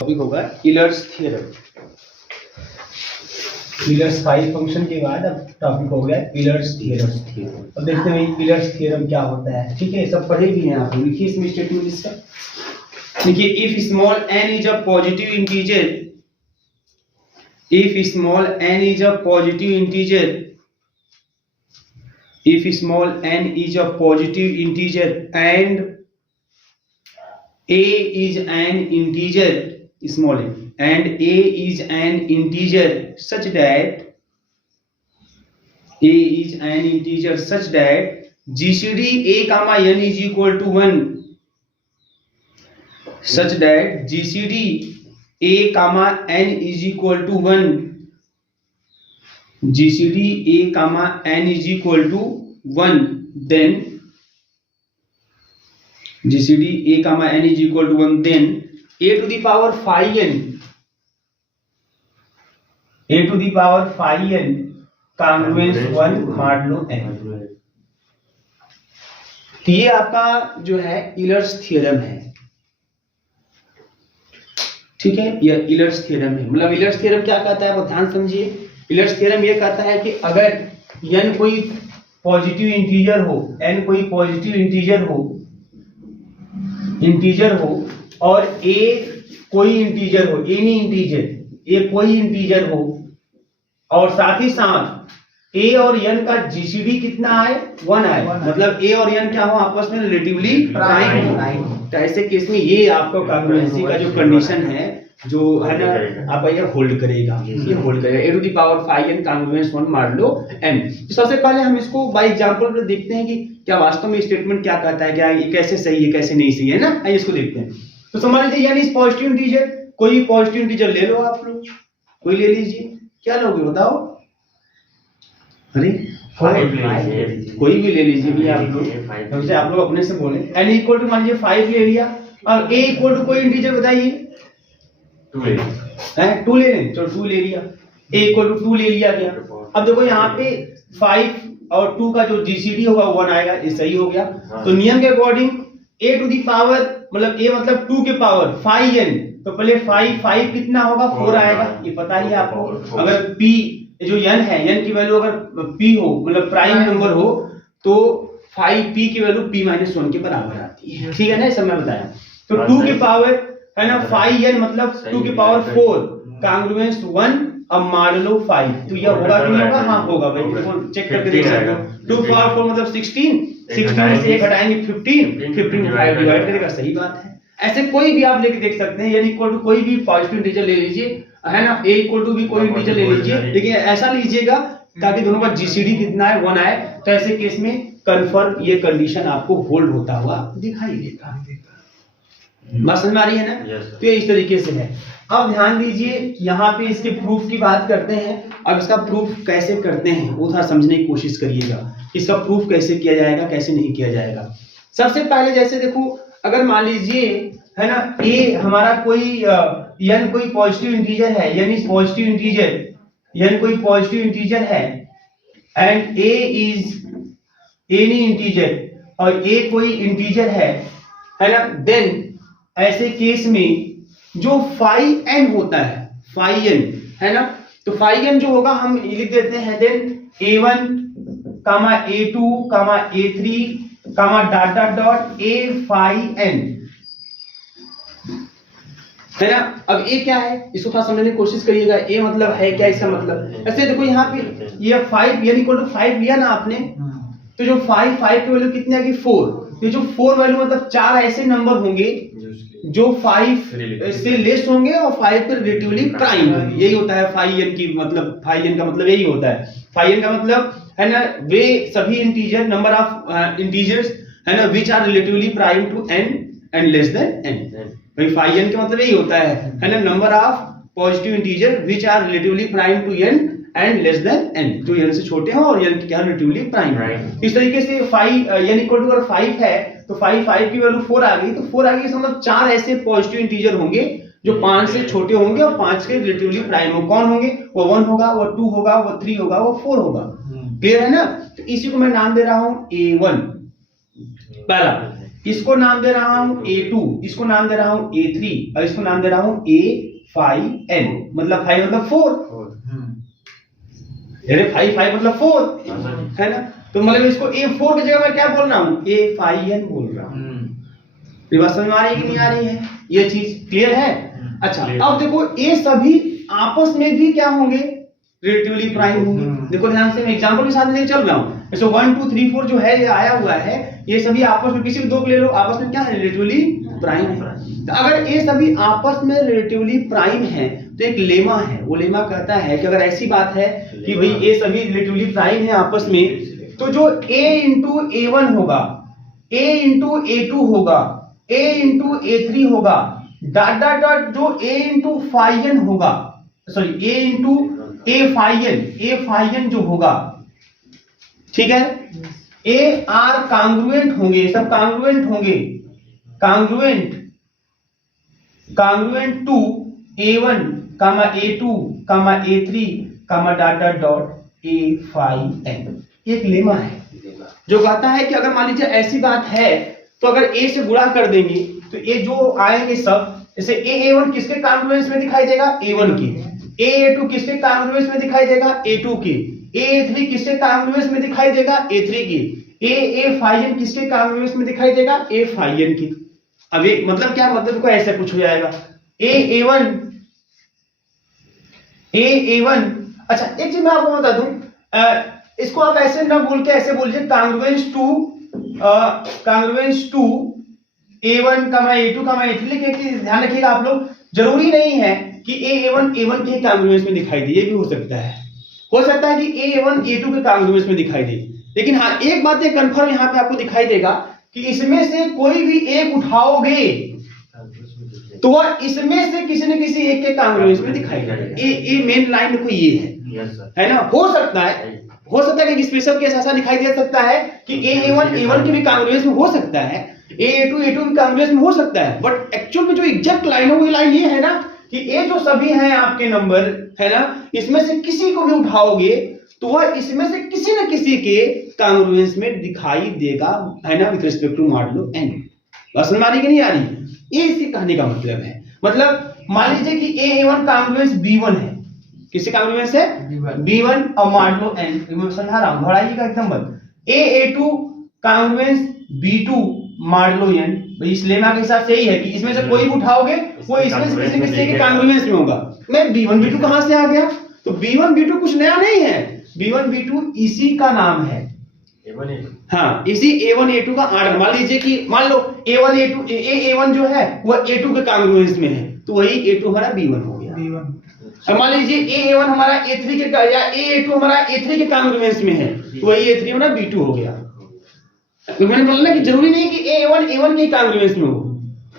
Topic होगा Euler's theorem. Euler's 5 function के बाद अब टॉपिक हो गया यूलर्स थ्योरम। अब देखते हैं यूलर्स थ्योरम क्या होता है। ठीक है, सब पढ़े भी हैं आप। लिखिए इसमें स्टेटमेंट इसका। देखिए, if small n is a positive integer, if small n is a positive integer, if small n is a positive integer and a is an integer, small n, and a is an integer such that a is an integer such that gcd a comma n is equal to 1, such that gcd a comma n is equal to 1, gcd a comma n is equal to 1, then gcd a comma n is equal to 1, then a to the power phi n, a to the power phi n congruence 1 modulo n। तो ये आपका जो है Euler's theorem है। ठीक है, यह Euler's theorem है। मतलब यूलर्स थ्योरम क्या कहता है वो ध्यान समझिए। यूलर्स थ्योरम ये कहता है कि अगर n कोई पॉजिटिव इंटीजर हो, n कोई पॉजिटिव इंटीजर हो और a कोई इंटीजर हो, एनी इंटीजर, a कोई इंटीजर हो और साथ ही साथ a और n का जीसीडी कितना आए, 1 आए, मतलब a और n क्या हो, आपस में रिलेटिवली प्राइम हो। तो ऐसे केस में ये आपको कॉन्ग्रुएंसी का जो कंडीशन है जो है ना, आप ये होल्ड करेगा, ये होल्ड करेगा। a to the power phi n congruence 1 modulo n। तो सबसे पहले हम इसको बाय एग्जांपल देखते हैं कि क्या वास्तव में स्टेटमेंट क्या कहता है, क्या ये कैसे सही है कैसे नहीं सही है ना। आइए इसको देखते हैं। तो समझ लीजिए यानी इस पॉजिटिव इंटीजर, कोई पॉजिटिव इंटीजर ले लो आप लोग, कोई ले लीजिए। क्या लोगे बताओ? अरे कोई भी ले लीजिए भी आप लोग, आप लोग अपने से बोले। n इक्वल टू मान लीजिए 5 ले लिया और a इक्वल टू कोई इंटीजर बताइए, 2 ले लें, चलो 2 ले लिया, a इक्वल टू 2 ले लिया गया। अब देखो यहाँ पे 5 और 2 का जो जीसीडी होगा 1 आएगा, ये सही हो गया। तो नियम के according a to the power मतलब a मतलब 2 के पावर phi n, तो पहले phi कितना होगा, 4 आएगा, ये पता ही आपको। अगर p जो n है, n की वैल्यू अगर p हो मतलब प्राइम नंबर हो तो phi p की वैल्यू p माइनस 1 के बराबर आती है। ठीक है ना, ये सब मैं बताया। तो 2 के पावर है ना phi n मतलब 2 के पावर 4 कॉन्ग्रुएंस 1 अब मॉडुलो 5। तो यह होगा कि नहीं होगा? हाँ होगा भाई, चेक करके देख सकते हो। 2 पावर 4 मतलब 16 में से 1 घटाएंगे 15 में 5 डिवाइड करेगा, सही बात है। ऐसे कोई भी आप लेके देख सकते हैं, यानी इक्वल टू कोई भी पॉजिटिव इंटीजर ले लीजिए, है ना, a इक्वल टू भी कोई इंटीजर ले लीजिए, लेकिन ऐसा लीजिएगा ताकि दोनों का जीसीडी कितना है, 1 आए। तो ऐसे केस में कंफर्म ये कंडीशन आपको होल्ड होता हुआ दिखाई देगा। बात समझ में आ रही है ना? तो ये इस तरीके से है। अब ध्यान दीजिए, यहाँ पे इसके प्रूफ की बात करते हैं। अब इसका प्रूफ कैसे करते हैं वो थोड़ा समझने की कोशिश करिएगा। इसका प्रूफ कैसे किया जाएगा कैसे नहीं किया जाएगा। सबसे पहले जैसे देखो, अगर मान लीजिए है ना a हमारा कोई n कोई पॉजिटिव इंटीजर है, यानी पॉजिटिव इंटीजर n कोई पॉजिटिव इंटीजर है and a is any integer और a कोई इंटीजर है ना, देन ऐसे केस में जो phi n होता है, phi n है ना, तो phi n जो होगा हम लिख देते हैं then a1 a2 a3 dot dot dot a phi n, है ना। अब a क्या है इसको थोड़ा समझने की कोशिश करिएगा। a मतलब है क्या, इसका मतलब ऐसे देखो यहाँ पे ये 5 यानी इक्वल टू 5 लिया ना आपने, तो जो 5 की वैल्यू कितनी आएगी 4। तो जो 4 वैल्यू मतलब 4 ऐसे नंबर होंगे जो 5 से लेस होंगे और 5 पे रिलेटिवली प्राइम होंगे। यही होता है phi n की मतलब, phi n का मतलब यही होता है। phi n का मतलब है ना वे सभी इंटीजर नंबर ऑफ इंटीजर्स है ना which are relatively prime to n and less than n। भाई phi n का मतलब यही होता है ना number of positive integer which are relatively prime to n and less than n, जो n से छोटे हो और n क्या रिलेटिवली प्राइम है। इस तरीके से phi n इक्वल टू अगर 5 है तो 5 की वैल्यू 4 आ गई, तो 4 आ गई इसका मतलब 4 ऐसे पॉजिटिव इंटीजर होंगे जो 5 से छोटे होंगे और 5 के रिलेटिवली प्राइम हो। कौन होंगे? वो 1 होगा, वो 2 होगा, वो 3 होगा, वो 4 होगा। क्लियर है ना? तो इसी को मैं नाम दे रहा हूं a1 पहला। इसको नाम दे रहा हूं A2, इसको नाम दे रहा हूं A3 और इसको नाम दे रहा हूं A5N, मतलब 5 मतलब 4, अरे 5 मतलब 4 है ना, तो मतलब इसको A4 की जगह मैं क्या बोल रहा हूं, A5N बोल रहा हूं। बात समझ में आ रही है कि नहीं आ रही है, ये चीज क्लियर है। अच्छा अब देखो ये सभी आपस में भी क्या होंगे, रिलेटिवली प्राइम होंगे। देखो ध्यान से, मैं एग्जांपल के साथ लेके चल रहा हूं। जैसे 1 2 3 4 जो है ये आया हुआ है, ये सभी आपस में, किसी दो को ले लो, आपस में क्या है, रिलेटिवली प्राइम है। तो अगर ये सभी आपस में रिलेटिवली प्राइम है तो एक लेमा है, वो लेमा कहता है कि अगर ऐसी बात है कि भाई ये सभी रिलेटिवली प्राइम है आपस में, तो जो A इंटू A1 होगा, A इंटू A2 होगा, A इंटू A3 होगा, डॉट डॉट डॉट जो A इंटू फाइव होगा, sorry A into A five जो होगा, ठीक है, A आर कांग्रुएंट होंगे, सब कांग्रुएंट होंगे, congruent to A1 comma A2 comma A3 comma dot dot dot A5N। एक लेमा है जो कहता है कि अगर मान लीजिए ऐसी बात है तो अगर A से गुणा कर देंगे तो ये जो आएंगे सब, जैसे A1 किसके कांग्रुएंस में दिखाई देगा, A1 की, A2 किसके कांग्रुएंस में दिखाई देगा, A2 की, A3 किसके कांग्रुएंस में दिखाई देगा, A3 की, A5N किसके कांग्रुएंस में दिखाई देगा, A5N की। अब ये मतलब क्या, मतलब को ऐसे कुछ हो जाएगा A1, अच्छा एक चीज मैं आपको बता दूं, इसको आप ऐसे ना बोल के ऐसे बोलिए कांग्रुएंस टू A1 A2 A3 लिखे कि ध्यान रखिएगा आप लोग, जरूरी नहीं है कि A1 के कांग्रुएंस में दिखाई दे, ये भी हो सकता है कि A1 A2 के कांग्रुएंस में दिखाई दे, लेकिन हाँ एक बात ये कंफर्म यहाँ पे आपको दिखाई देगा कि इसमें से कोई भी एक उठाओगे तो वह इसमें से किसी न किसी एक के कांग्रुएंस में दिखाई देगा। ये मेन लाइन देखो ये है ना। हो सकता है कि स्पेशल केस ऐसा दिखाई दे सकता है कि A1 के भी कांग्रुएंस में हो सकता है, A2 के कांग्रुएंस में हो सकता है, बट एक्चुअल में जो एग्जैक्ट लाइन है वो लाइन ये है ना कि ये जो सभी हैं आपके नंबर है ना, इसमें से किसी को भी उठाओगे तो वह इसमें से किसी न किसी के कांग्रुएंस में दिखाई देगा, है ना, with respect to modulo n। बस समझ आ रही कि नहीं आ रही, ये इसी कहानी का मतलब है। मतलब मान लीजिए कि A1 कांग्रुएंस B1 है, किससे कांग्रुएंस है, B1 और मॉडुलो n, मैं समझा रहा हूं, घबराइएगा एकदम मत। A2 congruence B2 modulo n, इस लेमा के हिसाब से यही है कि इसमें से कोई उठाओगे वो इसमें से किसी किसी के कांग्रुएंस में होगा। मैं B1 B2 कहां से आ गया, तो B1 B2 कुछ नया नहीं है, B1 B2 इसी का नाम है, हाँ इसी A1 A2 का आर्डर। मान लीजिए कि मान लो A1 A2 A1 जो है वह A2 के कांग्रुएंस में है, तो वही A2 हमारा B1 हो गया। अब मान लीजिए A1 हमारा A3 के या A2 हमारा A3 के कांग्रुएंस में है, तो वही A3 हमारा B2 हो गया। तो मैंने बोला ना कि जरूरी नहीं कि A1 के कांग्रुएंस में हो,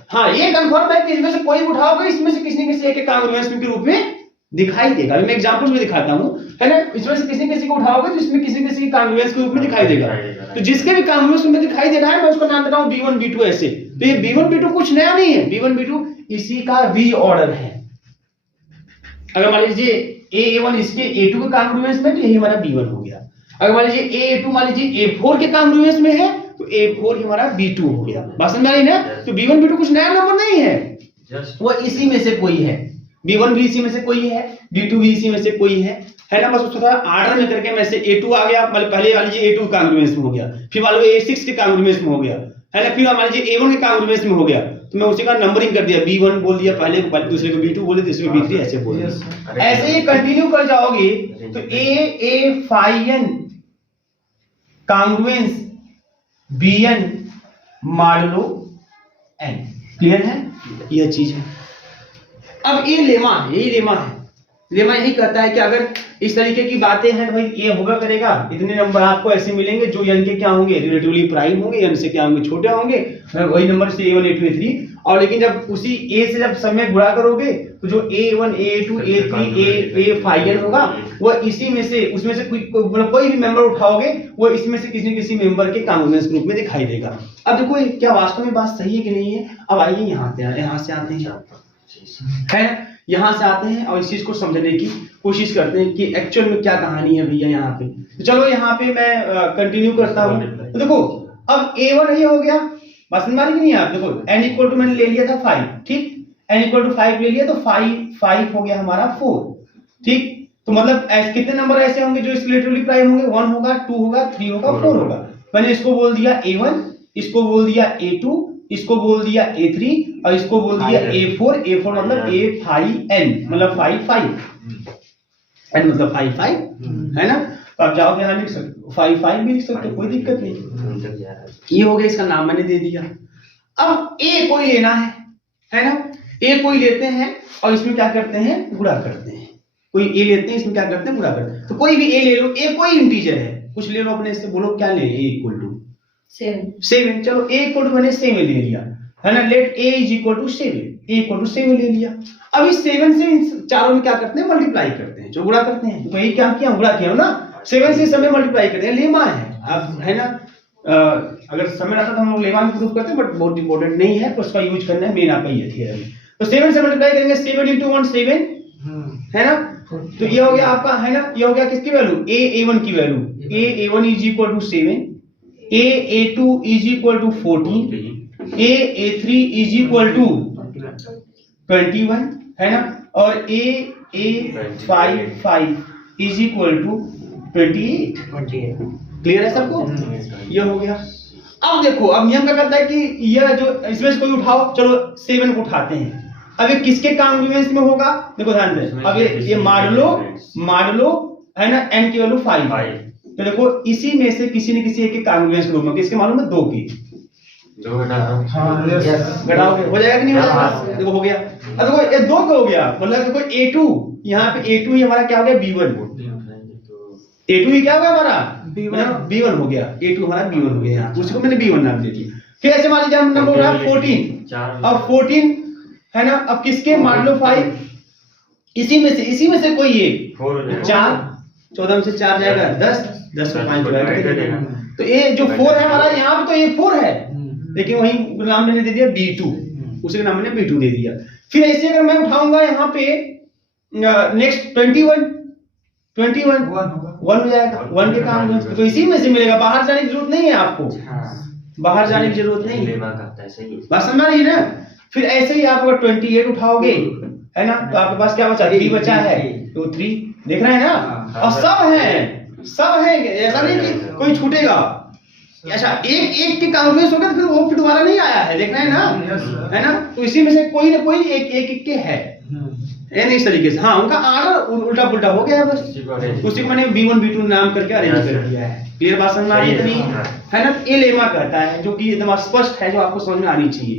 हाँ ये कंफर्म है कि इसमें से कोई उठाओगे इसमें से किसी न किसी एक के कांग्रुएंस के रूप में दिखाई देगा। मैं एग्जांपल्स में दिखाता हूं, है ना, इसमें से किसी किसी को उठाओगे तो इसमें किसी किसी के कांग्रुएंस के रूप में दिखाई देगा। तो जिसके भी कांग्रुएंस में दिखाई दे रहा है मैं उसका नाम दे रहा हूं B1 B2 ऐसे। तो ये B1 B2 कुछ नया नहीं है, B1 B2 इसी का रीऑर्डर है। अगर मान लीजिए A1 इसके A2 के कांग्रुएंस में, तो यही हमारा B1 हो गया। अगर मान लीजिए A2 मान लीजिए A4 के कांग्रुएंस में है, तो A4 ही हमारा B2 हो गया। बात समझ आ रही ना। तो B1 B2 कुछ नया नंबर नहीं है, वो इसी में से कोई है, B1 भी इसी में से कोई है, B2 भी इसी में से कोई है ना। बस उसको थोड़ा ऑर्डर में करके, में से A2 आ गया, मतलब पहले मान लीजिए A2 कांग्रुएंस में हो गया, फिर मान लो A6 के कांग्रुएंस में हो गया, है ना, फिर मान लीजिए A1 के कांग्रुएंस में हो गया, तो मैं उसी का नंबरिंग कर दिया, B1 बोल दिया पहले, दूसरे को B2 बोले, तीसरे को B3, ऐसे बोल दिया। ऐसे ही कंटिन्यू कर जाओगे तो A5N कांग्रुएंस Bn modulo n। Clear है, यह चीज है। अब ये लेमा है, यही लेमा है। लेमा यही कहता है कि अगर इस तरीके की बातें हैं भाई, ये होगा करेगा, इतने नंबर आपको ऐसे मिलेंगे जो n के क्या होंगे, रिलेटिवली प्राइम होंगे, n से क्या होंगे, छोटे होंगे, वही नंबर से A1 A2 A3। और लेकिन जब उसी A से जब सब में गुणा करोगे तो जो A1 A2 A3 A5N होगा वह इसी में से, उसमें से कोई भी मेंबर उठाओगे वो इसमें से किसी न किसी मेंबर के कांग्रुएंस ग्रुप में दिखाई देगा। अब देखो क्या वास्तव में बात सही है कि नहीं है। अब आइए यहाँ से आते हैं, यहाँ से आते हैं और इस चीज को समझने की कोशिश करते हैं कि एक्चुअल में क्या कहानी है भैया यहाँ पे। तो चलो यहाँ पे मैं कंटिन्यू करता हूँ। तो देखो अब A1 ये हो गया, बात समझ आ रही नहीं? आप देखो n इक्वल टू मैंने ले लिया था 5, ठीक, n इक्वल टू 5 ले लिया तो 5 हो गया हमारा 4, ठीक। तो मतलब ऐसे कितने नंबर ऐसे होंगे जो इसके रिलेटिवली प्राइम होंगे? 1 होगा, 2 होगा, 3 होगा, 4 होगा। मैंने इसको बोल दिया A1, इसको बोल दिया A2, इसको बोल दिया A3 और इसको बोल दिया A4। A4 मतलब A5N मतलब 5 N मतलब 5 है ना। तो आप जाओ यहाँ लिख सकते हो 5 भी लिख सकते हो, कोई दिक्कत नहीं। ये हो गया, इसका नाम मैंने दे दिया। अब A कोई लेना है ना। A कोई लेते हैं और इसमें क्या करते हैं? गुणा करते हैं। कोई A लेते हैं, इसमें क्या करते हैं? गुणा करते हैं। तो कोई भी A ले लो, A कोई इंटीजर है, कुछ ले लो अपने से, बोलो क्या ले? A equal to 7। चलो A इक्वल टू मैंने 7 ले लिया है ना। Let A is equal to 7, A equal to 7 ले लिया। अब इस 7 से इन चारों में क्या करते हैं? मल्टीप्लाई करते हैं, जो गुणा करते हैं। तो यही क्या किया? गुणा किया ना। 7 से समय मल्टीप्लाई करते हैं, लेमा है अब है ना। अगर समय रहता तो हम लोग लेमा में प्रूफ करते हैं, बट बहुत इंपॉर्टेंट नहीं है, तो उसका यूज करना है, मेन आपका ये थियरम। तो 7 से मल्टीप्लाई करेंगे, 7 into 1 7 है ना। तो ये हो गया आपका है ना। ये हो गया किसकी वैल्यू? A1 की value. A1 is equal to 7, A2 is equal to 14, A3 is equal to 21 है ना। और A5 is equal to 28। Clear है सबको? ये हो गया। अब देखो, अब नियम क्या करता है कि यह जो इसमें से कोई उठाओ, चलो 7 को उठाते हैं। अब ये किसके कॉन्ग्रुएंस में होगा? देखो ध्यान दें, अब ये मॉड लो है ना, n की वैल्यू 5। तो देखो इसी में से किसी न किसी एक के कॉन्ग्रुएंस के रूप में, किसके मालूम है? 2 की। घटाओगे हो जाएगा कि नहीं? देखो हो गया। अब देखो ये 2 का हो गया, मतलब देखो A2, यहाँ पे A2 ही हमारा क्या हो गया? B1। A2 ही क्या हो गया हमारा? B1 हो गया। A2 हमारा B1 हो गया, उसको मैंने B1 नाम दे दिया। फिर ऐसे मान लीजिए नंबर हो रहा है 14। अब 14 है ना। अब किसके? मान लो 5, इसी में से कोई एक 4, 14 में से 4 जाएगा 10 को 5 जाएगा। तो ये जो 4 है हमारा, यहाँ पे तो ये 4 है, लेकिन वही नाम मैंने दे दिया B2, उसी का नाम मैंने B2 दे दिया। फिर ऐसे अगर मैं उठाऊंगा यहाँ पे नेक्स्ट 21 1 हो जाएगा, 1 के काम। तो इसी में से मिलेगा, बाहर जाने की जरूरत नहीं है आपको, बाहर जाने की जरूरत नहीं है। बात समझ आ रही है ना। फिर ऐसे ही आप अगर 28 उठाओगे है ना, तो आपके पास क्या बचा? 3 बचा है, तो 3 देख रहे हैं ना। और सब है, ऐसा नहीं कि कोई छूटेगा। अच्छा, एक के कॉन्ग्रुएंस होगा तो फिर वो फिर दोबारा नहीं आया है, देख रहे हैं ना, है ना। तो इसी में से कोई ना कोई एक के है, इस तरीके से। हाँ, उनका आर्डर उल्टा पुल्टा हो गया है, बस उसी को मैंने B1 B2 नाम करके अरेंज कर दिया है। क्लियर बात समझ में आ रही है ना। ये लेमा कहता है, जो कि एकदम स्पष्ट है, जो आपको समझ में आनी चाहिए।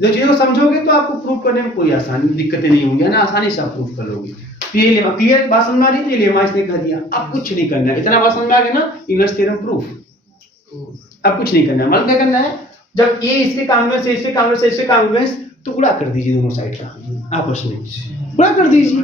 जो चीजों को समझोगे तो आपको प्रूफ करने में कोई आसानी दिक्कतें नहीं होंगी, है ना, आसानी से आप प्रूफ कर लोगे। तो ये लेमा क्लियर बात समझ में आ रही है। ये लेमा इसने कह दिया, अब कुछ नहीं करना है, इतना बात समझ में आ गया ना। इनवर्स थ्योरम प्रूफ, अब कुछ नहीं करना है। मतलब क्या करना है? जब ये इसके कॉन्ग्रुएंस से इसके कॉन्ग्रुएंस से इसके कॉन्ग्रुएंस, तो गुणा कर दीजिए दोनों साइड का आपस में, गुणा कर दीजिए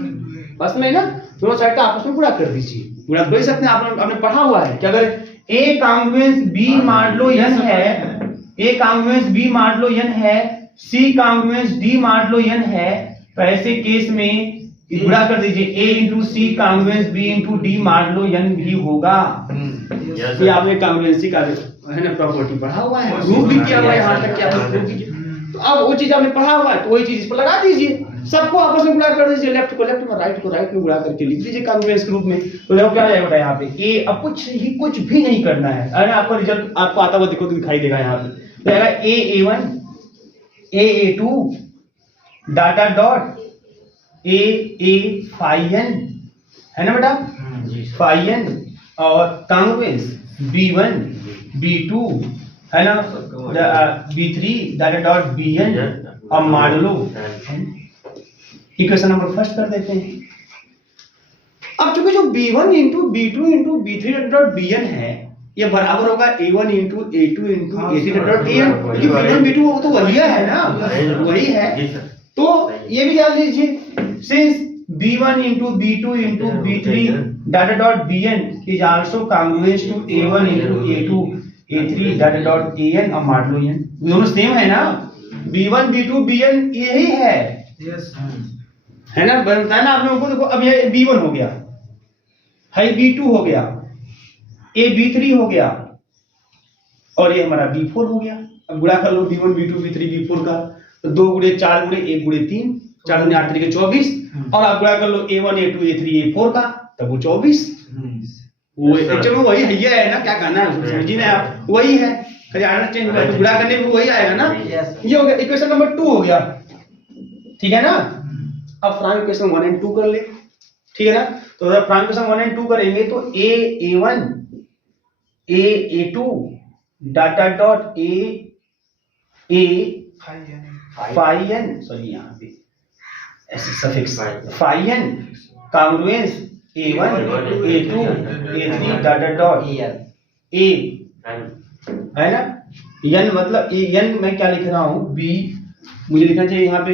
बस में ना, दोनों साइड का आपस में गुणा कर दीजिए। गुणा कर सकते हैं, आपने पढ़ा हुआ है कि अगर A कॉन्ग्रुएंस B मान लो n है, A कॉन्ग्रुएंस B मान लो n है, C कॉन्ग्रुएंस D मान लो n है, तो ऐसे केस में गुणा कर दीजिए। A into C congruence B into D मान लो n भी होगा। ये आपने कॉन्ग्रुएंसी का है ना प्रॉपर्टी पढ़ा हुआ है, प्रूफ भी किया हुआ है, यहाँ तक क्या प्रूफ भी किया। तो अब वो चीज आपने पढ़ा हुआ है, तो वही चीज इस पर लगा दीजिए, सबको आपस में गुणा कर दीजिए। लेफ्ट को लेफ्ट में, राइट को राइट में गुणा करके लिख दीजिए कॉन्ग्रुएंस के रूप में। तो देखो क्या जाएगा यहाँ पे A। अब कुछ भी नहीं करना है, अरे आपका रिजल्ट आपको आता हुआ देखो तो दिखाई देगा यहाँ पे जाएगा A1 A2 data dot A5N है ना बेटा, 5N और कॉन्ग्रुएंस B1 B2 है ना, B3 डाटा डॉट BN और मॉडुलो। इक्वेशन नंबर फर्स्ट कर देते हैं। अब चूंकि जो B1 into B2 into B3 dot BN है, ये बराबर होगा A1 into A2 into A3 dot AN। B1 B2 वो तो वही है ना, वही है। तो ये भी याद लीजिए, since B1 into B2 into B3 data dot BN is also congruence to A1 into A2 A3 data dot AN और मॉडुलो n, दोनों सेम है ना। B1 B2 BN यही है, है ना, बनता है ना आप लोगों को। देखो अब ये B1 हो गया, है B2 हो गया, A B3 हो गया और ये हमारा B4 हो गया। अब गुणा कर लो b1 b2 b3 b4 का, तो 2 गुणे 4 गुणे 1 गुणे 3, 4 गुणे 8 तरीके 24, और आप गुणा कर लो a1 a2 a3 a4 का, तब वो 24। वो एक्चुअली वही है ना, क्या कहना है समझिए ना आप, वही है, खाली आर्डर चेंज हुआ है, तो गुणा करने में वही आएगा ना। ये हो गया इक्वेशन नंबर 2 हो गया, ठीक है ना। अब फ्रॉम इक्वेशन 1 एंड 2 कर ले, ठीक है ना। तो अगर फ्रॉम इक्वेशन 1 एंड 2 करेंगे तो a1 a2 data dot a phi n, sorry यहाँ पे ऐसे suffix phi n congruence a1 a2 a3 data dot a है ना। n मतलब n मैं क्या लिख रहा हूँ, b मुझे लिखना चाहिए यहाँ पे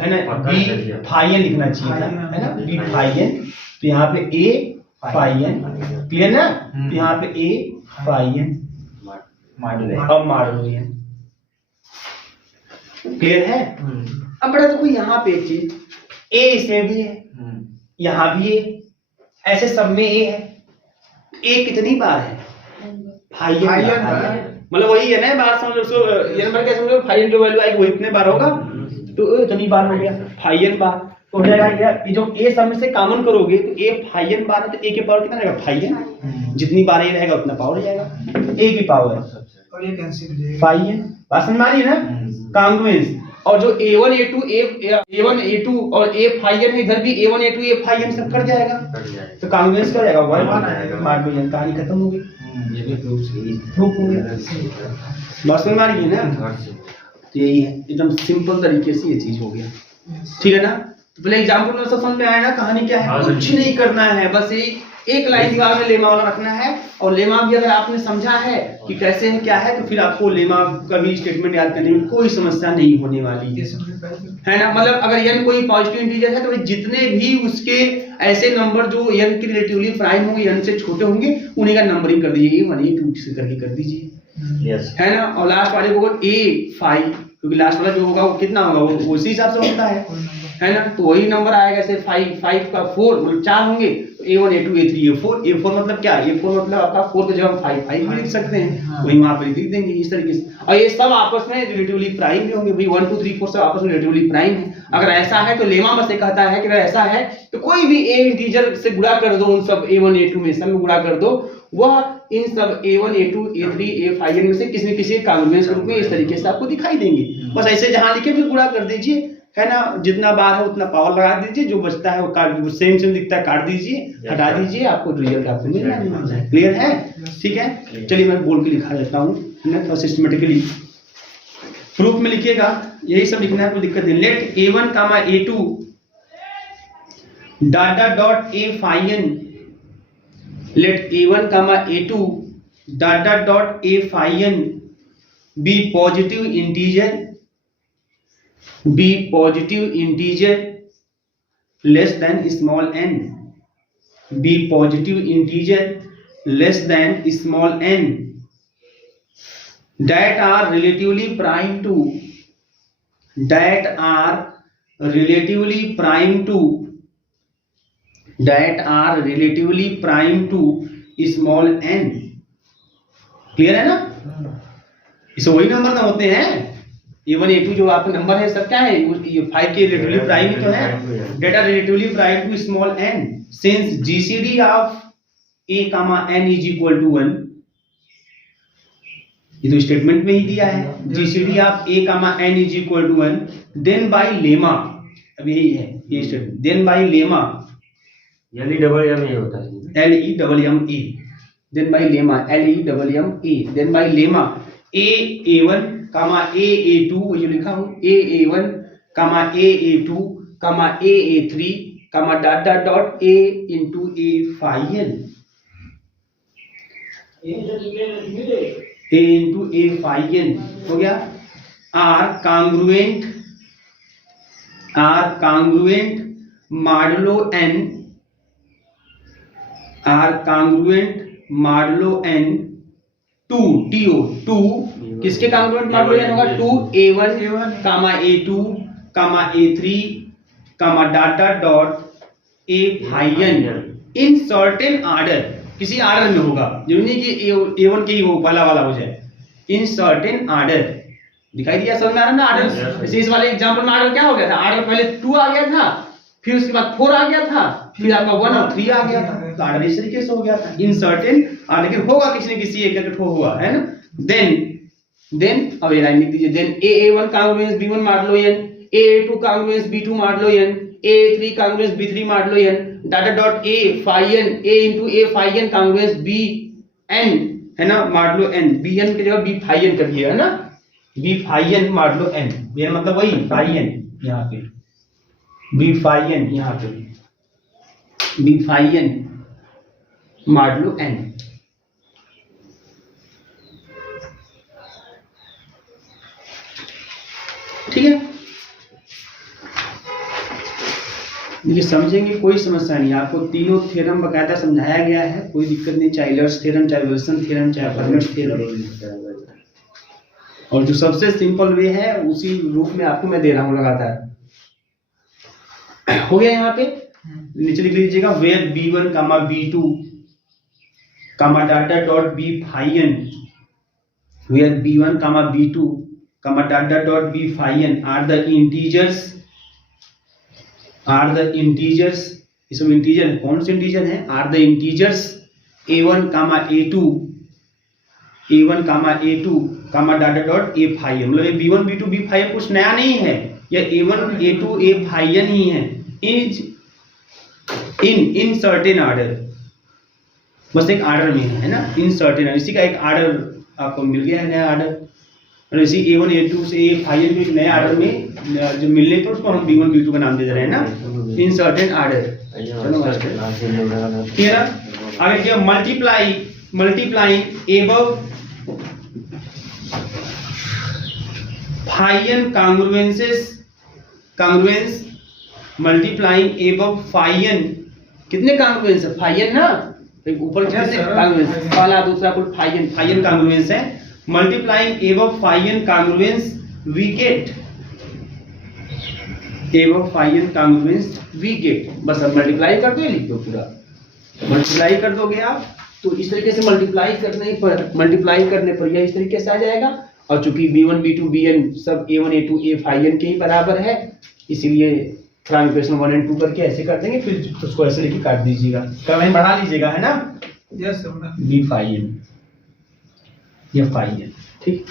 है ना, b फाई n लिखना चाहिए था, है ना, b फाई n, तो यहाँ पे a फाई n, क्लियर ना। तो यहाँ पे a फाई n अब मॉडुलो n, क्लियर है। अब बड़ा देखो यहाँ पे एक चीज, a इसमें भी है, यहाँ भी a, ऐसे सब में a है। a कितनी बार है, फाई n, मतलब वही है ना, बार समझ लो ये नंबर क्या समझो, फाई n जो वैल्यू आएगी वो इतने बार होगा, तो इतनी बार हो गया फाई n बार, तो हो जाएगा ये जो a सब में से कॉमन करोगे तो a फाई n बार है, तो a के पावर कितना रहेगा फाई n, जितनी बार a रहेगा उतना पावर हो जाएगा a की पावर और ये कैंसिल फाई n। बात समझ में आ रही है ना, कांग्रुएंस। और जो a1 a2 a1 a2 और a फाई n है, इधर भी a1 a2 a phi n सब कट जाएगा, तो कांग्रुएंस क्या हो जाएगा 1 मॉडुलो n, कहानी खत्म हो गई, ये भी प्रूफ हो गया। बात समझ में आ रही है ना, तो यही है, एकदम सिंपल तरीके से ये चीज हो गया, ठीक है ना। तो पहले एग्जांपल में सब समझ में आया ना, कहानी क्या है, कुछ नहीं करना है, बस यही एक लाइन दिमाग में लेमा वाला रखना है, और लेमा भी अगर आपने समझा है कि कैसे है क्या है, तो फिर आपको लेमा का भी स्टेटमेंट याद करने में कोई समस्या नहीं होने वाली है ना। मतलब अगर n कोई पॉजिटिव इंटीजर है तो जितने भी उसके ऐसे नंबर जो n के रिलेटिवली प्राइम होंगे, n से छोटे होंगे, उन्हीं का नंबरिंग कर दीजिए, a1 a2 से करके कर दीजिए, है ना। और लास्ट वाले को a5, क्योंकि लास्ट वाला जो होगा वो कितना होगा, वो उसी हिसाब से होता है ना। तो वही नंबर आएगा, जैसे 5 का 4 मतलब 4 होंगे, तो a1 a2 a3 a4 मतलब क्या, a4 मतलब आपका 4 की जगह 5 भी लिख सकते हैं, वही वहां पे लिख देंगे इस तरीके से। और ये सब आपस में रिलेटिवली प्राइम भी होंगे, भाई 1 2 3 4 सब आपस में रिलेटिवली प्राइम है। अगर ऐसा है तो लेमा बस ये कहता है कि अगर ऐसा है तो कोई भी a इंटीजर से गुणा कर दो, उन सब a1 a2 में सब में गुणा कर दो, वह इन सब a1 a2 a3 a phi n में से किसी न किसी कांग्रुएंस के रूप में इस तरीके से आपको दिखाई देंगे। बस ऐसे जहां लिखे फिर गुणा कर दीजिए, है ना, जितना बार है उतना पावर लगा दीजिए, जो बचता है वो सेम दिखता है काट दीजिए, हटा दीजिए, आपको रिजल्ट आपको मिल जाएगा। क्लियर है, ठीक है। चलिए मैं बोल के लिखा देता हूँ थोड़ा सिस्टमेटिकली, प्रूफ में लिखिएगा, यही सब लिखना है, कोई दिक्कत नहीं। Let a1 comma a2 data dot a phi n, let a1 comma a2 data dot a phi n be positive integer, be positive integer less than small n, be positive integer less than small n that are relatively prime to, that are relatively prime to, that are relatively prime to small n। Clear है ना, इसे वही number ना होते हैं, a1 a2 जो आपका number है सब क्या है, ये 5 के रिलेटिवली प्राइम ही तो है, data relatively prime to small n since GCD of a comma n is equal to 1, ये तो स्टेटमेंट में ही दिया है, GCD of a comma n is equal to 1, then by lemma, अब यही है ये statement, then by lemma LEMMA होता है, LEMMA, then by lemma LEMMA, then by lemma a1 comma a2, ये लिखा हूं a1 comma a2 comma a3 comma dot dot dot a into a phi n, a into a phi n हो गया। Are congruent modulo n, are congruent modulo n to किसके congruent modulo n होगा, 2a1 comma a2 comma a3 comma dot dot dot a phi n in certain order, किसी order में होगा, जरूरी नहीं कि a1 के ही हो पहला वाला हो जाए, इन सर्टेन ऑर्डर। दिखाई दिया, समझ में आ रहा ना ऑर्डर? जैसे इस वाले एग्जांपल में ऑर्डर क्या हो गया था, ऑर्डर पहले 2 आ गया था, फिर उसके बाद 4 आ गया था, फिर आपका 1 और 3 आ गया था, तो ऑर्डर इस तरीके से हो गया था। इन सर्टेन ऑर्डर, लेकिन होगा किसी न किसी एक का ठो हुआ है ना। देन अब ये लाइन लिख दीजिए, then A1 congruence B1 modulo n, A2 congruence B2 modulo n, A3 congruence B3 modulo n, data dot A phi n, A into A phi n congruence Bn है ना mod लो n, Bn की जगह B phi n कर दिया है ना, B phi n modulo n, ये मतलब वही phi n यहाँ पे, B phi n यहाँ पे, B phi n modulo n। ठीक है, ये समझेंगे, कोई समस्या नहीं। आपको तीनों थ्योरम बकायदा समझाया गया है, कोई दिक्कत नहीं, चाहे यूलर्स थ्योरम, चाहे विल्सन थ्योरम, चाहे फर्मेट्स थ्योरम। और जो सबसे सिंपल वे है उसी रूप में आपको मैं दे रहा हूं लगातार। हो गया यहाँ पे, नीचे लिख लीजिएगा, where B1 comma B2 comma data dot B phi n, where B1 comma B2 comma data dot B phi n are the integers, इसमें इंटीजर है, कौन से इंटीजर है, are the integers A1 comma A2 comma data dot A phi n, मतलब ये B1 B2 B phi n कुछ नया नहीं है, ये A1 A2 A phi n ही है, इन सर्टेन ऑर्डर, बस एक ऑर्डर में है ना, इन सर्टेन, इसी का एक ऑर्डर आपको मिल गया है, नया ऑर्डर, और इसी A1 A2 से A phi n को एक नए ऑर्डर में जो मिलने पर उसको हम B1 B2 का नाम दे रहे हैं ना, इन सर्टेन ऑर्डर। चलो क्लियर, आगे क्या, multiplying above phi n congruence multiplying above phi n, कितने कांग्रुएंस है, phi n ना, ऊपर कितने कांग्रुएंस, पहला दूसरा कुल phi n कांग्रुएंस है, multiplying above phi n congruence we get, above phi n congruence we get, बस अब मल्टीप्लाई कर दो, ये लिख दो पूरा, मल्टीप्लाई कर दोगे आप तो इस तरीके से मल्टीप्लाई करने पर यह इस तरीके से आ जाएगा। और चूंकि B1 B2 Bn सब A1 A2 A phi n के ही बराबर है, इसीलिए फ्रॉम इक्वेशन 1 और 2 करके ऐसे कर देंगे, फिर उसको ऐसे लेके काट दीजिएगा, कमेंट बढ़ा लीजिएगा, है ना, yes sir, B phi n, ये phi n, ठीक,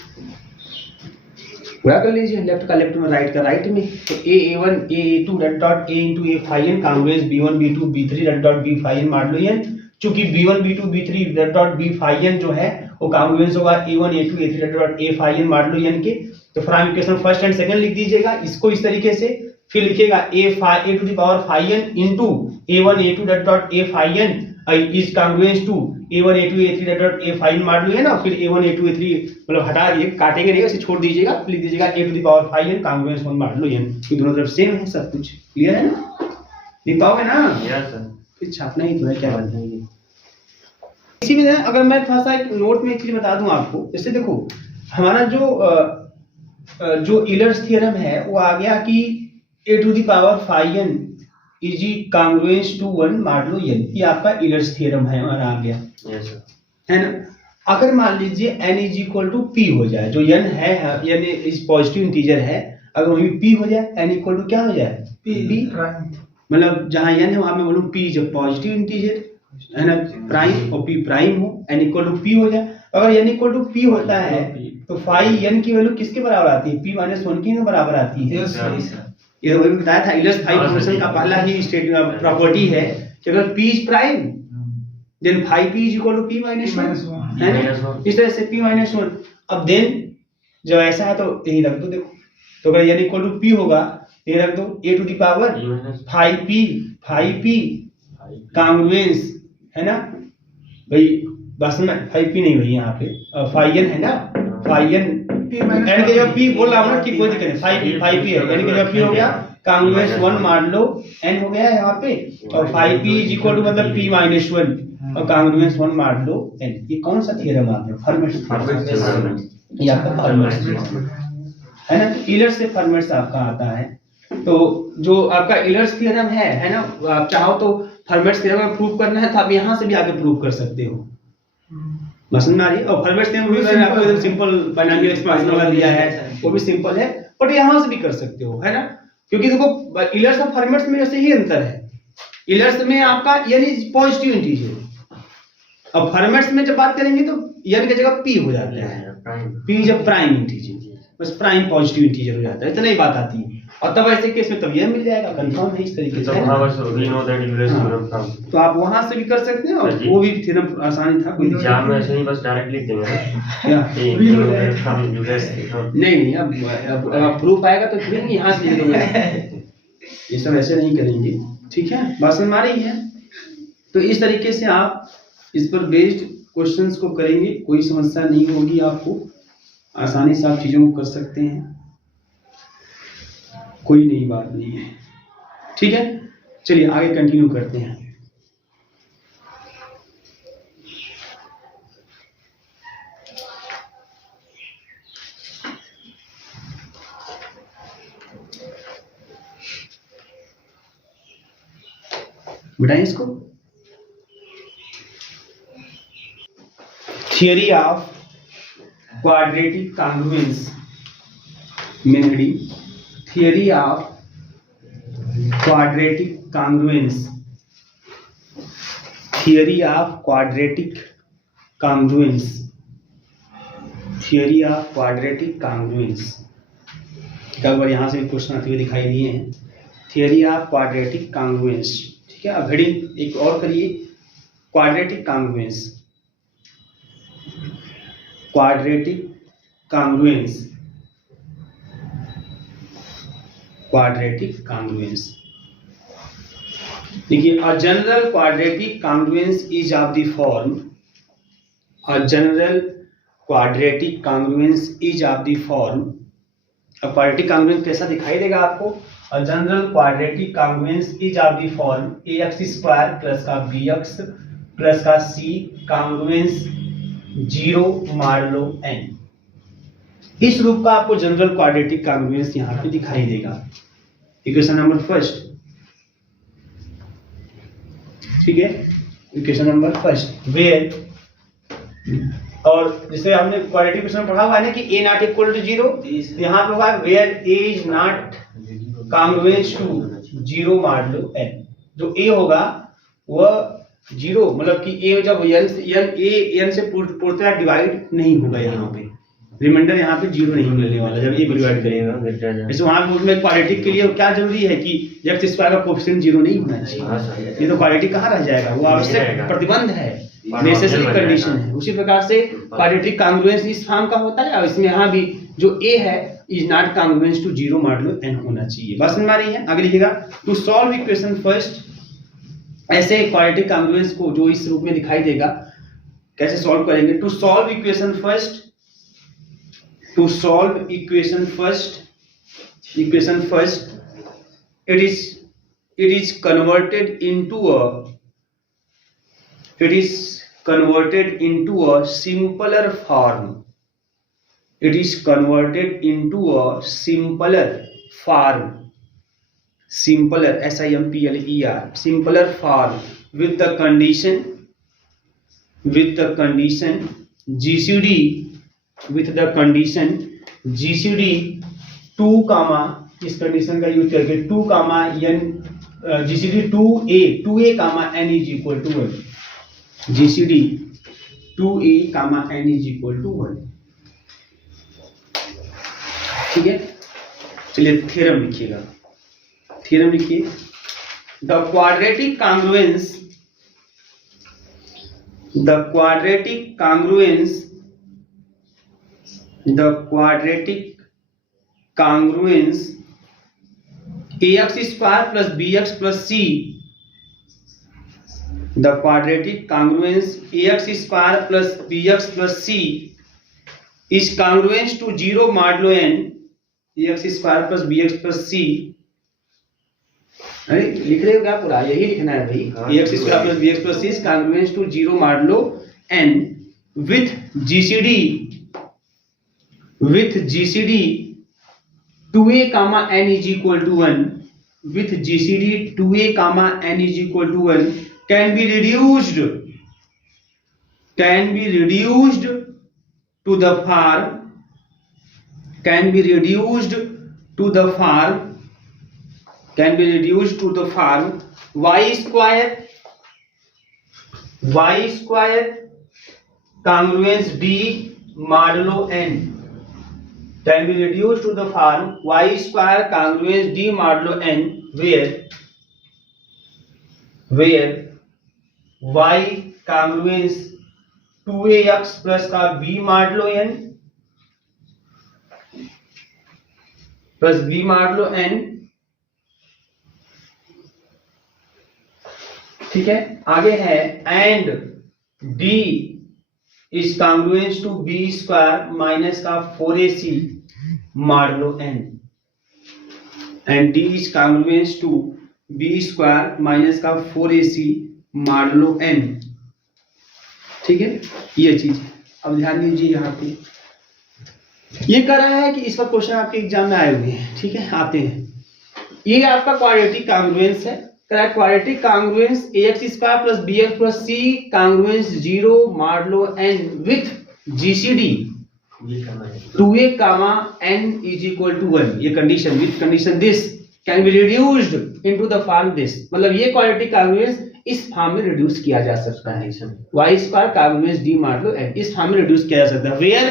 पूरा कर लीजिए, लेफ्ट का लेफ्ट में, राइट का राइट में, तो A1 A2 डॉट A into A phi n कांग्रुएंस B1 B2 B3 dot B phi n modulo n, चूंकि B1 B2 B3 dot B phi n जो है वो कांग्रुएंस होगा A1 A2 A3 dot A phi n modulo n के, तो from equation first and second लिख दीजिएगा इसको इस तरीके से, फिर लिखिएगा A to the power phi n into A1 A2 डॉट A phi n is congruence to A1 A2 A3 dot A phi n modulo है ना, फिर A1 A2 A3 मतलब हटा दिए, काटेंगे नहीं, ऐसे छोड़ दीजिएगा, लिख दीजिएगा A to the power phi n congruence 1 modulo n, ये दोनों तरफ सेम है, सब कुछ क्लियर है ना, लिख पाओगे ना, यस सर, फिर छापना ही तो है, क्या बात है। इसी में अगर मैं थोड़ा सा एक नोट में एक चीज बता दूं आपको, जैसे देखो हमारा जो यूलर्स थ्योरम है वो आ गया कि A to the power phi n is congruence to 1 modulo n, ये आपका यूलर्स थ्योरम है, हमारा आ गया, यस सर, है ना। अगर मान लीजिए n is equal to p हो जाए, जो n है यानी इस पॉजिटिव इंटीजर है, अगर वही p हो जाए, n इक्वल टू क्या हो जाए, p, मतलब जहां n है वहां मैं बोलूं p जब पॉजिटिव इंटीजर है ना, प्राइम, और p प्राइम हो, n इक्वल टू p हो जाए, अगर n इक्वल टू p होता है तो phi n की वैल्यू किसके बराबर आती है, p माइनस 1 के बराबर आती है, ये वही बताया था, यूलर्स phi फंक्शन का पहला ही स्टेटमेंट प्रॉपर्टी है कि अगर p is prime then phi p is equal to p minus 1, है ना, इस तरह से p माइनस 1। अब देन जब ऐसा है तो यही रख दो, देखो, तो अगर n इक्वल टू p होगा ये रख दो A to the power phi p congruence, है ना भाई, बस में phi p नहीं भाई, यहाँ पे phi n है ना, phi n n के जब p बोल रहा हूँ ना, ठीक, कोई दिक्कत नहीं, phi p है, n के जब p हो गया कांग्रुएंस 1 मान लो n हो गया यहाँ पे, और phi p is equal to मतलब p माइनस 1 और कांग्रुएंस 1 मान लो n, ये कौन सा थ्योरम आता है, फर्मेट्स थ्योरम, ये आपका फर्मेट्स है ना, यूलर्स से फर्मेट्स आपका आता है। तो जो आपका यूलर्स थ्योरम है ना, आप चाहो तो फर्मेट्स थ्योरम प्रूव करना है तो आप यहाँ से भी आगे प्रूव कर सकते हो, समझ में आ रही है। और फॉर्मेट्स में भी मैंने आपको एकदम सिंपल बाइनोमियल एक्सपांशन वाला दिया है, वो भी सिंपल है, बट यहाँ से भी कर सकते हो, है ना। क्योंकि देखो इलर्स और फॉर्मेट्स में जैसे ही अंतर है, इलर्स में आपका n इज पॉजिटिव इंटीजर, अब फॉर्मेट्स में जब बात करेंगे तो n की जगह p हो जाता है, p जब प्राइम इंटीजर, बस प्राइम पॉजिटिव इंटीजर हो जाता है, इतना ही बात आती है। और तब ऐसे केस में तब यह मिल जाएगा, कंफर्म है इस तरीके से। तो आप वहां से भी कर सकते हैं, और वो भी थ्योरम आसानी था, कोई एग्जाम में ऐसे ही बस डायरेक्ट लिख देंगे नहीं, अब प्रूफ आएगा तो फिर नहीं यहाँ से लिख दोगे, ये सब ऐसे नहीं करेंगे, ठीक है, बात समझ आ रही है। तो इस तरीके से आप इस पर बेस्ड क्वेश्चंस को करेंगे, कोई समस्या नहीं होगी आपको, आसानी से आप चीजों को कर सकते हैं, कोई नई बात नहीं है, ठीक है। चलिए आगे कंटिन्यू करते हैं। बताएं इसको, थियरी ऑफ क्वाड्रेटिक कांग्रुएंस में घड़ी, theory of quadratic congruence, theory of quadratic congruence, theory of quadratic congruence, कई बार यहाँ से भी क्वेश्चन आते हुए दिखाई दिए हैं, थियरी ऑफ क्वाड्रेटिक कांग्रुएंस, ठीक है। अब घड़ी एक और करिए, quadratic congruence, quadratic congruence, quadratic congruence. देखिए, a general quadratic congruence is of the form, a general quadratic congruence is of the form, अब क्वाड्रेटिक कांग्रुएंस कैसा दिखाई देगा आपको, a general quadratic congruence is of the form ax square plus का bx plus का c congruence 0 मार लो n। इस रूप का आपको जनरल क्वाड्रेटिक कांग्रुएंस यहाँ पे दिखाई देगा। इक्वेशन नंबर फर्स्ट, ठीक है, इक्वेशन नंबर फर्स्ट, वेयर, और जैसे हमने क्वाड्रेटिक इक्वेशन पढ़ा हुआ है ना कि a नॉट इक्वल टू 0, यहाँ पे होगा where a is not congruence to 0 मार लो n। जो a होगा वह 0, मतलब कि a जब n से पूर्णतः डिवाइड नहीं होगा, यहाँ पे रिमाइंडर यहाँ पे 0 नहीं मिलने वाला जब ये डिवाइड करेगा। जैसे वहां उसमें क्वाड्रेटिक के लिए क्या जरूरी है कि x स्क्वायर का कोएफिशिएंट 0 नहीं होना चाहिए, ये तो क्वाड्रेटिक कहाँ रह जाएगा, वो आवश्यक प्रतिबंध है, नेसेसरी कंडीशन है। उसी प्रकार से क्वाड्रेटिक कांग्रुएंस इस फॉर्म का होता है, और इसमें यहाँ भी जो a है is not congruence to 0 modulo n होना चाहिए। बस समझ आ रही है। आगे लिखिएगा, टू सॉल्व इक्वेशन फर्स्ट, ऐसे क्वाड्रेटिक कांग्रुएंस को जो इस रूप में दिखाई देगा कैसे सॉल्व करेंगे। To solve equation first, to solve equation first, it is converted into a simpler form, it is converted into a simpler form, simpler simpler, simpler form with the condition GCD, with the condition GCD 2 comma, इस condition का use करके 2 comma n GCD 2a comma n is equal to 1, GCD 2a comma n is equal to 1, ठीक है। चलिए theorem लिखिएगा, theorem लिखिए, the quadratic congruence ax square plus bx plus c, the quadratic congruence ax square plus bx plus c is congruence to 0 modulo n, ax square plus bx plus c, अरे लिख रहे हो क्या, पूरा यही लिखना है भाई, ax square plus bx plus c is congruence to 0 modulo n with GCD 2a comma n is equal to 1, with GCD 2a comma n is equal to 1 can be reduced can be reduced to the form y square congruence d modulo n, can be reduced to the form y square congruence d modulo n, where y congruence 2ax plus का b modulo n plus b modulo n, ठीक है। आगे है and d is congruence to b square minus का 4ac modulo n, and d is congruence to b square minus का 4ac modulo n, ठीक है। ये चीज अब ध्यान दीजिए, यहाँ पे ये कर रहा है कि इस पर क्वेश्चन आपके एग्जाम में आए हुए हैं, ठीक है। आते हैं, ये आपका क्वाड्रेटिक कॉन्ग्रुएंस है, quadratic congruence ax square plus bx plus c congruence 0 modulo n with gcd 2a comma n is equal to 1, ये condition with condition this can be reduced into the form this, मतलब ये quadratic congruence इस form में reduce किया जा सकता है, y square congruence d modulo n इस फॉर्म में रिड्यूस किया जा सकता है, वेयर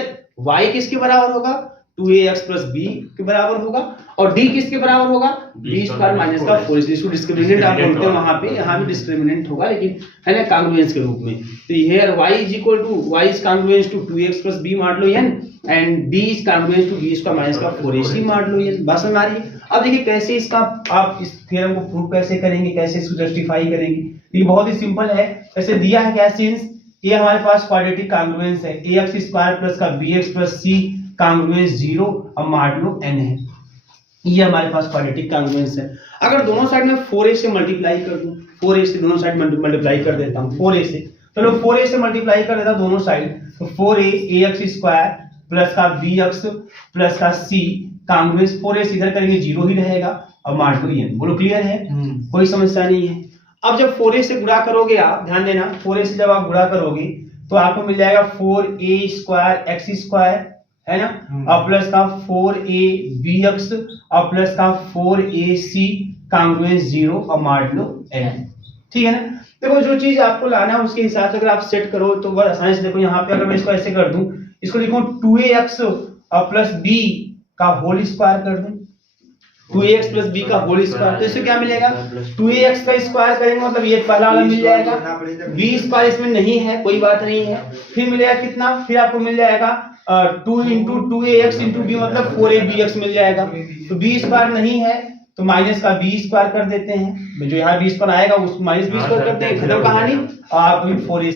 y किसके बराबर होगा 2ax प्लस b के बराबर होगा और d किसके बराबर होगा b स्क्वायर माइनस का 4, इसको डिस्क्रिमिनेंट आप बोलते हैं वहां पे, यहाँ भी डिस्क्रिमिनेंट होगा लेकिन है ना कॉन्ग्रुएंस के रूप में। तो here y is equal to y is congruence to 2x plus b modulo n and d is congruence to b square minus का 4ac मॉडुलो n। बात समझ आ रही है? अब देखिए कैसे इसका आप इस थ्योरम को प्रूव कैसे करेंगे, कैसे इसको जस्टिफाई करेंगे। ये बहुत ही सिंपल है, ऐसे दिया है क्या, सिंस ये हमारे पास क्वाड्रेटिक कॉन्ग्रुएंस है ax स्क्वायर प्लस का bx प्लस c कॉन्ग्रुएंस 0 और मॉडुलो n है, ये हमारे पास क्वाड्रेटिक कॉन्ग्रुएंस है। अगर दोनों साइड में 4a से मल्टीप्लाई कर दूं, 4a से दोनों साइड मल्टीप्लाई कर देता हूं, 4a से, चलो 4a से मल्टीप्लाई कर देता हूं दोनों साइड, तो 4a ax स्क्वायर प्लस का bx प्लस का c कॉन्ग्रुएंस 4a से इधर करेंगे 0 ही रहेगा और मॉडुलो n। बोलो क्लियर है? कोई समस्या नहीं है। अब जब 4a से गुणा करोगे आप, ध्यान देना, 4a से जब आप गुणा करोगे तो आपको मिल जाएगा 4a स्क्वायर x स्क्वायर, है ना, और प्लस का 4a bx और प्लस का 4ac कॉन्ग्रुएंस 0 और मॉडुलो n, ठीक है ना। देखो जो चीज आपको लाना है उसके हिसाब से अगर आप सेट करो तो बस आसानी से, देखो यहाँ पे अगर मैं इसको ऐसे कर दूं, इसको लिखूं 2ax और प्लस b का होल स्क्वायर कर दूं, 2ax प्लस b का होल स्क्वायर, तो इससे क्या मिलेगा 2ax का स्क्वायर करेंगे मतलब ये पहला वाला मिल जाएगा, b स्क्वायर इसमें नहीं है, कोई बात नहीं है, फिर मिलेगा कितना, फिर आपको मिल जाएगा 2 इंटू 2ax इंटू b मतलब 4abx मिल जाएगा। तो b स्क्वायर नहीं है तो माइनस का b स्क्वायर कर देते हैं, जो यहाँ b स्क्वायर आएगा उस माइनस b स्क्वायर करते हैं, खत्म कहानी। और आप 4a